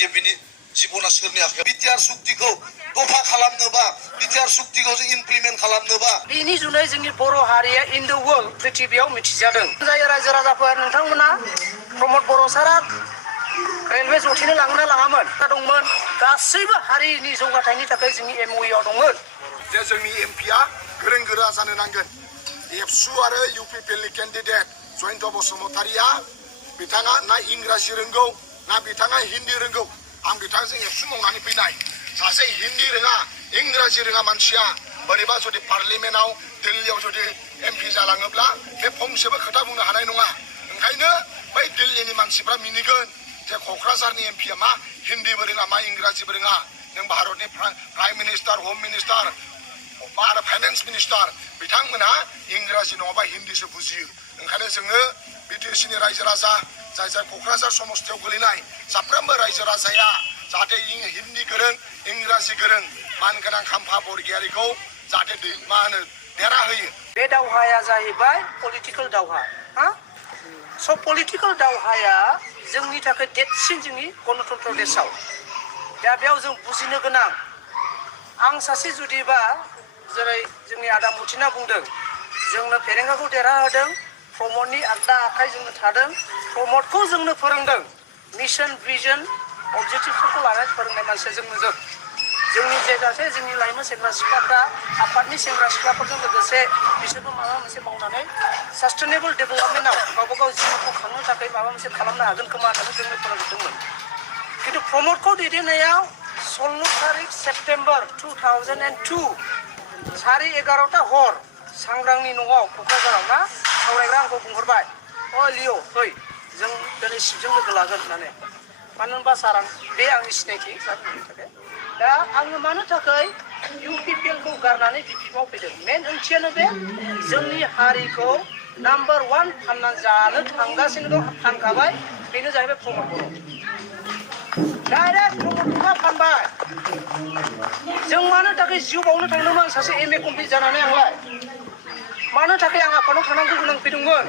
जे बिनि जीवना सोरनि आखायाव बिटिआर सुक्तिखौ दफा खालामनोबा बिटिआर सुक्तिखौ जों इमप्लिमेन्ट खालामनोबा बिनि जुनै जोंनि बर' हारिया इन द वर्ल्ड पृथिबियाव मिथिजादों जाय रायजो राजाफोर नोंथांमोना प्रमद बर' सारा रेलवे जथेनो लांना लाङामोन दंमोन गासैबो हारिनि जौगाथायनि थाखाय जोंनि एमअइआव दंमोन जे जोंनि एमपिआ गोरों गोरा जानो नांगोन एबसु आरो UPPL नि केन्डिडेट जयन्त बसुमतारिया बिथाङा ना इंराजि रोंगौ ना बिथाङा हिन्दी रोंगौ आं बिथांजों एबसु मावनानै फैनाय सासे हिन्दी रोङा इंराजि रोङा मानसिया बोरैबा जुदि पार्लिमेन्टआव दिल्लीयाव जुदि एमपि जालाङोब्ला बे फंसेबो खोथा बुंनो हानाय नङा ओंखायनो बै दिल्लीनि मानसिफ्रा मिनिगोन जे क'क्राझारनि एमपिआ मा हिन्दीबो रोङा मा इंराजिबो रोङा नों भारतनि प्राइम मिनिस्टार हम मिनिस्टार आरो फाइनेन्स मिनिस्टार बिथांमोनहा इंराजि नङाबा हिन्दीसो बुजियो ओंखायनो जोङो BTC नि रायजो राजा जाय जाय क'क्राझार समस्थियाव गोलैनाय साफ्रोमबो रायजो राजाया जाहाथे हिन्दी गोरों इंराजि गोरों मानगोनां खाम्फा बरगयारिखौ जाहाथे मा होनो देरहाहोयो बे दावहाया जाहैबाय पलिटिकेल दावहा स' पलिटिकेल दावहाया जोंनि थाखाय देरसिन जोंनि गणतन्त्र देशआव दा बेयाव जों बुजिनो गोनां आं सासे जुदिबा जेरै जोंनि आदा मुथिना बुंदों जोंनो फेरेंगाखौ देरहाहोदों प्रमदनि आगदा आखाइ जोंनो थादों प्रमदखौ जोंनो फोरोंदों मिशन भिजन अबजेक्टिभफोरखौ लानानै फोरोंनाय मानसिया जोंनो जोंनि जायगासे जोंनि लाइमोन सेंग्रा सिख्लाफ्रा आफादनि सेंग्रा सिख्लाफोरजों लोगोसे बिसोरबो माबा मोनसे मावनानै सास्टेनेबल डेभेलपमेन्टआव गावबा गाव जिउखौ खांनो थाखाय माबा मोनसे खालामनो हागोन खोमा होननानै जोंनो फोरोंजोबदोंमोन खिन्थु प्रमदखौ दैदेननायाव 16 तारिख सेप्तेम्बर 2002 11:30 हर सांग्रांनि न'आव क'क्राझाराव ना सावरायग्रा आंखौ बुंहरबाय लिअ फै जों दिनै शिबजों लोगो लागोन होननानै मानो होनबा सार बे आंनि सिनायथि सारनि थाखाय दा आङो मानो थाखाय UPPL खौ गारनानै BPPआव फैदों मेन ओंथियानो बे जोंनि हारिखौ नाम्बार 1 फाननानै जानो थांगासिनो दं फानखाबाय बेनो जाहैबाय प्रमद बर' डाइरेक्ट प्रमद बर'आ फानबाय जों मानो थाखाय जिउ बावनो थांदोंमोन सासे MA कमप्लिट जानानै आंलाय मानो थाखाय आं आफादाव थांनांगौ गोनां फैदोंमोन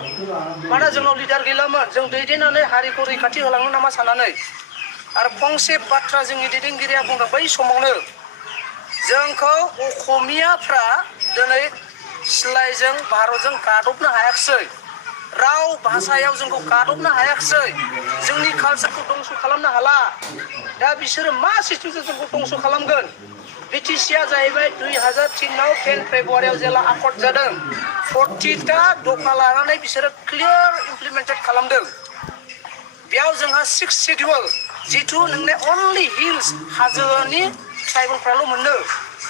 मानो जोंनाव लिडार गैलामोन जों दैदेननानै हारिखौ रैखाथि होलांनो नामा साननानै आरो फंसे बाथ्रा जोंनि दैदेनगिरिया बुंदों बै समावनो जोंखौ असमियाफ्रा दिनै सिलाइजों भारतजों गादबनो हायाखिसै राव भाषायाव जोंखौ गादबनो हायाखिसै जोंनि कालचारखौ दंस' खालामनो हाला दा बिसोरो मा सिस्टेमजों जोंखौ दंस' खालामगोन BTCआ जाहैबाय 2003 आव 10 फेब्रुवारियाव जेला आकर्ड जादों 40टा दफा लानानै बिसोरो क्लियार इमप्लिमेन्टेड खालामदों बेयाव जोंहा 6 शेड्युल जिथु नोंने अनलि हिल्स हाजोनि ट्राइबेलफ्राल' मोनो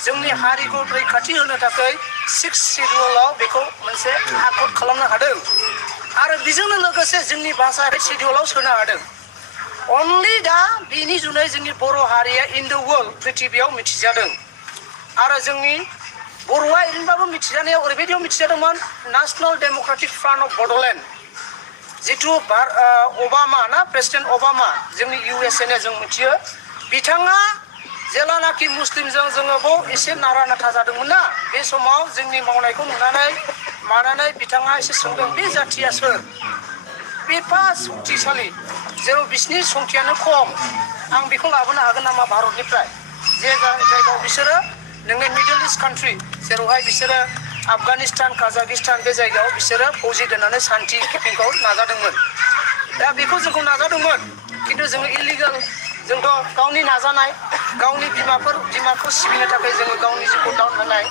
जोंनि हारिखौ रैखाथि होनो थाखाय 6 शेड्युलाव बेखौ मोनसे आकर्ड खालामनो हादों आरो बेजोंनो लोगोसे जोंनि भाषा शेड्युलाव सोनो हादों अनलि दा बिनि जुनै जोंनि बर' हारिया इन द वर्ल्ड पृथिबियाव मिथिजादों आरो जोंनि बर'आ ओरैनोबाबो मिथिजानायाव ओरैबायदियाव मिथिजादोंमोन national democratic front of Bodoland जिथु ओबामा ना प्रेसिडेन्ट ओबामा जोंनि USA जों मिथियो बिथाङा जेलानाखि मुस्लिमजों जोङो एसे नारा नाथा जादोंमोन ना बे समाव जोंनि मावनायखौ नुनानै बिथाङा एसे सोंदों बे जाथिया सोर बेफा शक्तिशाली जेराव बिसिनि संख्यानो खम आं बेखौ लाबोनो हागोन नामा भारतनिफ्राय जे जायगायाव बिसोरो नोंनि मिडल इस्ट कान्ट्रि जेरावहाय बिसोरो आफगानिस्तान काजाकिस्तान बे जायगायाव बिसोरो फौजि दोननानै शान्ति किपिंखौ नाजादोंमोन दा बेखौ जोंखौ नाजादोंमोन खिन्थु जोङो इलिगेल जोंथ' गावनि नाजानाय गावनि बिमाखौ सिबिनो थाखाय जोङो गावनि जिउखौ दाउन होनाय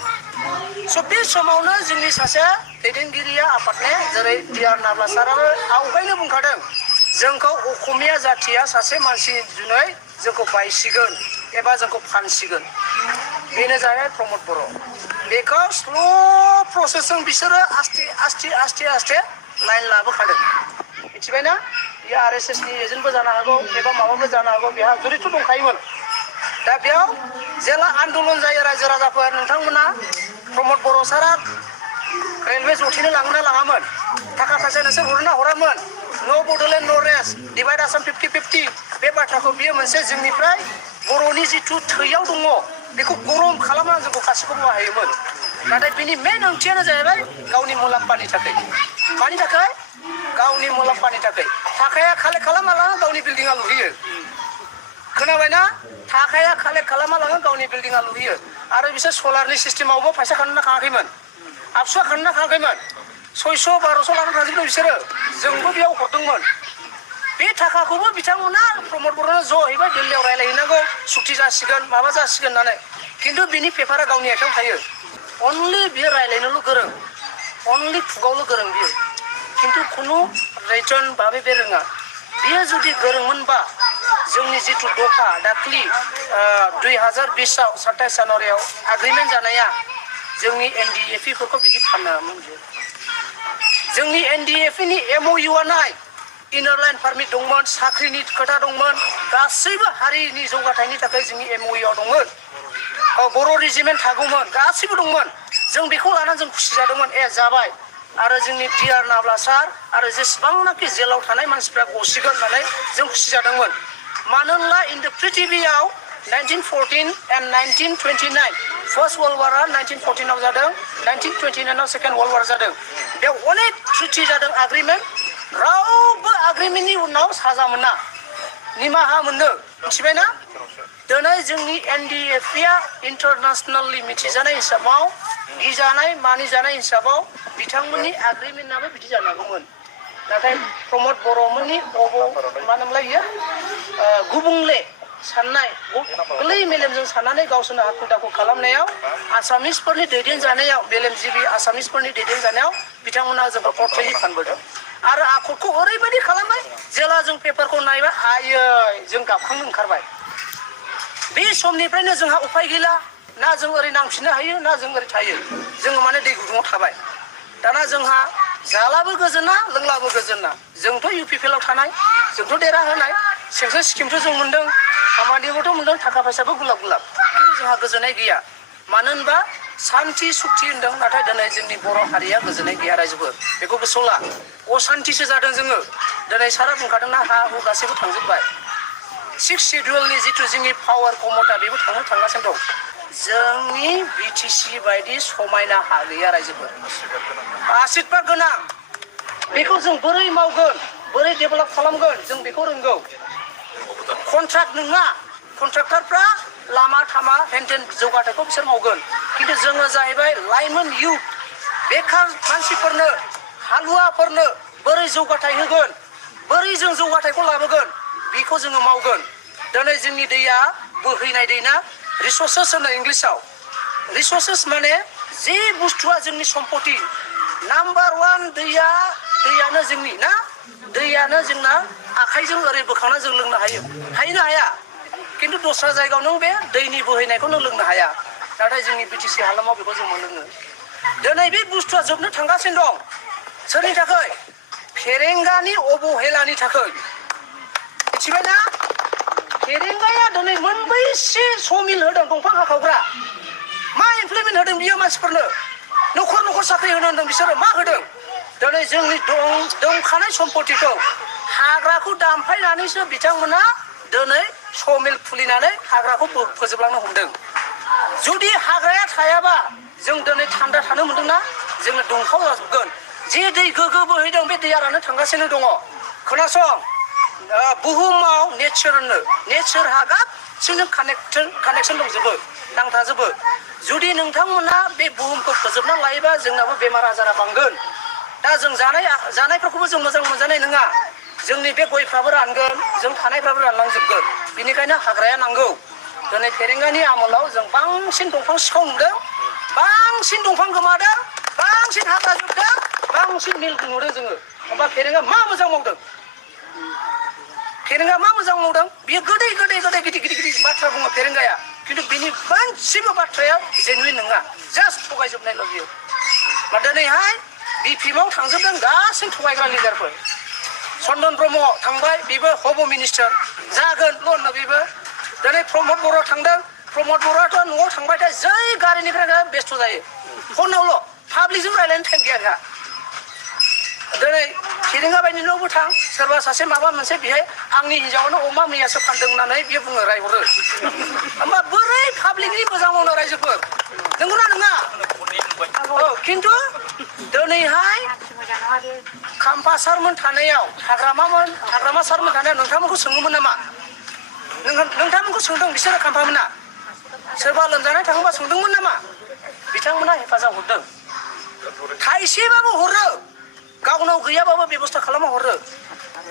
स' बे समावनो जोंनि सासे दैदेनगिरिया आफादने जेरै DR नाब्ला साराबो आवगायनो बुंखादों जोंखौ असमिया जाथिया सासे मानसिनि जुनै जोंखौ बायसिगोन एबा जोंखौ फानसिगोन बेनो जाहैबाय प्रमद बर' बेखौ स्ल' प्रसेसजों बिसोरो आस्थे लाइन लाबोखादों मिथिबायना बे RSS नि एजेन्टबो जानो हागौ एबा माबाबो जानो हागौ बेहा जुरिथ' दंखायोमोन दा बेयाव जेला आन्दलन जायो रायजो राजाफोर नोंथांमोना प्रमद बर' सारा रेलवे जथेनो लांना लाङामोन थाखा फैसा नोंसोर हरना हरामोन नो बड'लेण्ड नो रेस्ट डिभाइड आसाम 50-50 बे बाथ्राखौ बियो मोनसे जोंनिफ्राय बर'नि जिथु थैयाव दङ बेखौ गरम खालामनानै जोंखौ गासिखौबो बाहायोमोन नाथाय बिनि मेन ओंथियानो जाहैबाय गावनि मुलाम्फानि थाखाय मानि थाखाय गावनि मुलाम्फानि थाखाय थाखाया खालेक्ट खालामालानो गावनि बिल्डिंआ लुहैयो खोना खोनाबायना थाखाया कालेक्ट खालामा लाङो गावनि बिल्डिंआ लुहैयो आरो बिसोर सलारनि सिस्टेमावबो फैसा खानो खाङाखैमोन आबसुआ खानो खाङाखैमोन 600-1200 लानानै थांजोबदों बिसोरो जोंबो बेयाव हरदोंमोन बे थाखाखौबो बिथांमोना प्रमद बर'नो ज' हैबाय दिल्लीयाव रायलायहैनांगौ सुक्ति जासिगोन माबा जासिगोन होननानै खिन्थु बिनि पेपारा गावनि आखायाव थायो अनलि बियो रायलायनोल' गोरों अनलि खुगावल' गोरों बियो खिन्थु खुनु रिटन भाबै बे रोङा बियो जुदि गोरोंमोनबा जोंनि जिथु दफा दाख्लि 2020आव 27 जानुवारियाव एग्रिमेन्ट जानाया जोंनि NDFE फोरखौ बिदि फाननाङामोन जोंनि NDFE नि MOU नाय इनार लाइन पारमिट दंमोन साख्रिनि खोथा दंमोन गासैबो हारिनि जौगाथायनि थाखाय जोंनि MOU आव दंमोन बर' रेजिमेन्ट थागौमोन गासैबो दंमोन जों बेखौ लानानै जों खुसि जादोंमोन जाबाय आरो जोंनि DR नाब्ला सार आरो जेसेबांनाखि जेलाव थानाय मानसिफ्रा गसिगोन होननानै जों खुसि जादोंमोन मानोना इन द पृथिबियाव 1914 and 1929 फार्स्ट वर्ल्ड वारआ 1914 आव जादों 1929 आव सेकेन्ड वर्ल्ड वार जादों बेयाव अनेक ट्रिटि जादों एग्रिमेन्ट रावबो एग्रिमेन्टनि उनाव साजा मोना निमाहा मोनो मिथिबायना दिनै जोंनि NDFE इन्टारनेसनेलि मिथिजानाय हिसाबाव गिजानाय मानिजानाय हिसाबाव बिथांमोननि एग्रिमेन्टआबो बिदि जानांगौमोन नाथाय प्रमद बर'मोननि मा होनोमोनलाय बियो गुबुंले साननाय गोरलै मेलेमजों साननानै गावसोरनो हाखु दाखु खालामनायाव आसामिसफोरनि दैदेनजानायाव मेलेमजिबि आसामिसफोरनि दैदेनजानायाव बिथांमोना जोंखौ टटेलि फानबोदों आरो आखुखौ ओरैबायदि खालामबाय जेला जों पेपारखौ नायबाय आयै जों गाबखांनो ओंखारबाय बे समनिफ्रायनो जोंहा उपाय गैला ना जों ओरै नांफिननो हायो ना जों ओरै थायो जोङो माने दै गुदुङाव थाबाय दाना जोंहा जालाबो गोजोना लोंलाबो गोजोना जोंथ' UPPL आव थानाय जोंथ' देरा होनाय सेंसन स्किमथ' जों मोन्दों खामानिबोथ' मोन्दों थाखा फैसाबो गुलाब गुलाब खिन्थु जोंहा गोजोननाय गैया मानो होनबा सान्थि सुक्ति होन्दों नाथाय दिनै जोंनि बर' हारिया गोजोननाय गैया रायजोफोर बेखौ गोसोआव ला असान्थिसो जादों जोङो दिनै सारा बुंखादोंना हा हु गासैबो थांजोब्बाय 6 सिडिउलनि जिथु जोंनि पावार खमथा बेबो थांगासिनो दं जोंनि BTC बायदि समायना हा गैया रायजोफोर आसिरबाद गोनां बेखौ जों बोरै मावगोन बोरै डेभेलप खालामगोन जों बेखौ रोंगौ कन्ट्राक्ट नङा कन्ट्राक्टरफ्रा लामा थामा हेनटेन जौगाथायखौ बिसोर मावगोन खिन्थु जोङो जाहैबाय लाइमोन इउथ बेखार मानसिफोरनो हालुवाफोरनो बोरै जौगाथाय होगोन बोरै जों जौगाथायखौ लाबोगोन बेखौ जोङो मावगोन दिनै जोंनि दैया बोहैनाय दैना रिसोर्सेस होनो इंलिसाव रिसोर्सेस माने जे बुस्थुआ जोंनि सम्पति नाम्बार 1 दैयानो जोंनि ना दैयानो जोंना आखाइजों ओरै बोखांना जों लोंनो हायो हायोना हाया खिन्थु दस्रा जायगायाव नों बे दैनि बोहैनायखौ नों लोंनो हाया नाथाय जोंनि BTC हालामाव बेखौ जों मोनलोङो दिनै बे बुस्थुआ जोबनो थांगासिनो दं सोरनि थाखाय फेरेंगानि अबहेलानि थाखाय मिथिबायना फेरेंगाया दिनै मोनबैसे समिल होदों दंफां हाखावग्रा मा इमप्लिमेन्ट होदों बियो मानसिफोरनो न'खर न'खर साख्रि होनो होनदों बिसोरो मा होदों दिनै जोंनि दंखानाय सम्पतिखौ हाग्राखौ दानफायनानैसो बिथांमोना दिनै समिल खुलिनानै हाग्राखौ फोजोबलांनो हमदों जुदि हाग्राया थायाबा जों दिनै थान्दा थानो मोनदोंना जोङो दुंखाव जाजोबगोन जे दै गोग्गो बोहैदों बे दैया राननो थांगासिनो दङ खोनासं बुहुमाव नेचारहा गासैजों कानेक्सन दंजोबो नांथाजोबो जुदि नोंथांमोना बे बुहुमखौ फोजोबना लायोबा जोंनाबो बेमार आजारा बांगोन दा जों जानायफोरखौबो जों मोजां मोनजानाय नङा जोंनि बे गयफ्राबो रानगोन जों थानायफ्राबो रानलांजोबगोन बेनिखायनो हाग्राया नांगौ दिनै फेरेंगानि आमोलाव जों बांसिन दंफां सिखाव नुदों बांसिन दंफां गोमादों बांसिन हाग्रा जोबदों बांसिन मिल नुदों जोङो होमबा फेरेंगा मा मोजां मावदों फेरेंगा मा मोजां मावदों बियो गोदै गिदिर बाथ्रा बुङो फेरेंगाया खिन्थु बिनि मोनसेबो बाथ्राया जेनुइन नङा जास्ट थगायजोबनायल' बियो दिनैहाय BPMआव थांजोबदों गासैबो थगायग्रा लिडारफोर चन्दन ब्रह्म थांबाय बेबो हब मिनिस्टार जागोन ल'नो बेबो दिनै प्रमद बर' थांदों प्रमद बर'आथ' न'आव थांबायथाय जै गारिनिफ्राय बेस्थ' जायो फनावल' पाब्लिकजों रायलायनो टाइम गैया बेहा दिनै फेरेंगा बायदि न'आवबो थां सोरबा सासे माबा मोनसे बेहाय आंनि हिन्जावानो अमा मैयासो फानदों होननानै बियो बुङो रायहरो होमबा बोरै पाब्लिकनि मोजां मावनो रायजोफोर नंगौना नङा खिन्थु दिनैहाय खाम्फा सारमोन थानायाव हाग्रामा सारमोन थानायाव नोंथांमोनखौ सोङोमोन नामा नोंथांमोनखौ सोंदों बिसोरो खाम्फामोना सोरबा लोमजानाय थाङोबा सोंदोंमोन नामा बिथांमोना हेफाजाब हरदों थाइसेबाबो हरो गावनाव गैयाबाबो बेबस्था खालामना हरो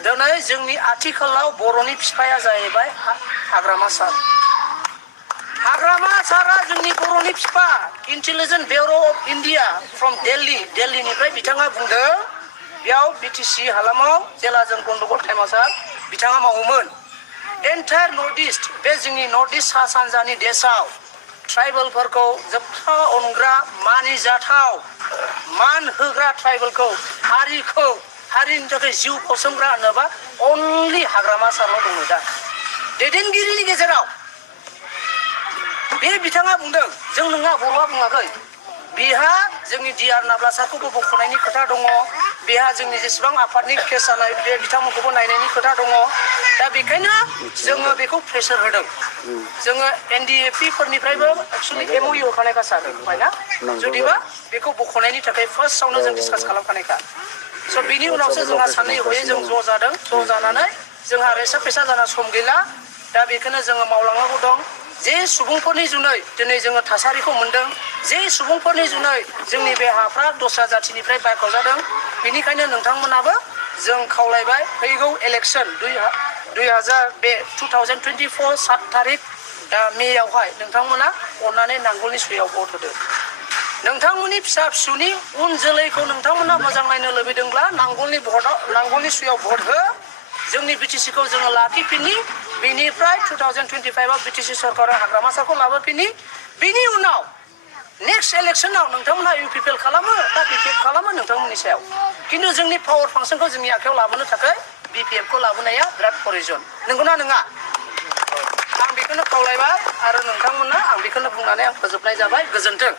दिनै जोंनि आथिखालाव बर'नि बिफाया जाहैबाय हाग्रामा सारा जोंनि बर'नि बिफा इन्टेलिजेन्स ब्युर' अफ इन्डिया फ्रम दिल्लीनिफ्राय बिथाङा बुंदों बेयाव बिटिसि हालामाव जेला जों गन्दगल टाइमाव सार बिथाङा मावोमोन एन्टायर नर्थ इस्ट बे जोंनि नर्थ इस्ट सा सानजानि देशआव ट्राइबेलफोरखौ जोबथा अनग्रा मानिजाथाव मान होग्रा ट्राइबेलखौ हारिनि थाखाय जिउ फसंग्रा होनोबा अनलि हाग्रामा सारल' दङ दा दैदेनगिरिनि गेजेराव बे बिथाङा बुंदों जों नङा बर'आ बुङाखै बेहा जोंनि डिआर नाब्ला सारखौबो बख'नायनि खोथा दङ बेहा जोंनि जेसेबां आफादनि केस जानाय बे बिथांमोनखौबो नायनायनि खोथा दङ दा बेखायनो जोङो बेखौ प्रेसार होदों जोङो एनडिएफपि फोरनिफ्रायबो एक्सुवेलि एमअइउ होखानायखा सार ना जुदिबा बेखौ बख'नायनि थाखाय फार्स्टआवनो जों डिसकास खालामखानायखा स' बिनि उनावसो जोंहा सानै हयै जों ज' जादों ज' जानानै जोंहा रेसा फेसा जाना सम गैला दा बेखौनो जोङो मावलांनांगौ दं जे सुबुंफोरनि जुनै दिनै जोङो थासारिखौ मोन्दों जे सुबुंफोरनि जुनै जोंनि बे हाफ्रा दस्रा जाथिनिफ्राय बायख'जादों बेनिखायनो नोंथांमोनाबो जों खावलायबाय फैगौ इलेक्सन 2024 7 तारिख मेयावहाय नोंथांमोना अननानै नांगोलनि सुयाव भट होदो नोंथांमोननि फिसा फिसौनि उन जोलैखौ नोंथांमोना मोजां नायनो लुबैदोंब्ला नांगोलनि सुयाव भट हो जोंनि बिटिसिखौ जोङो लाखिफिननि बेनिफ्राय 2025 आव बिटिसि सरकारा हाग्रामा सारखौ लाबोफिननि बिनि उनाव नेक्स्ट इलेक्सनाव नोंथांमोना UPPL खालामो बा BPF खालामो नोंथांमोननि सायाव खिन्थु जोंनि पावार फांसनखौ जोंनि आखायाव लाबोनो थाखाय BPF खौ लाबोनाया बिराद प्रयजन नंगौना नङा आं बेखौनो खावलायबाय आरो नोंथांमोना आं बेखौनो बुंनानै आं फोजोबनाय जाबाय गोजोन्थों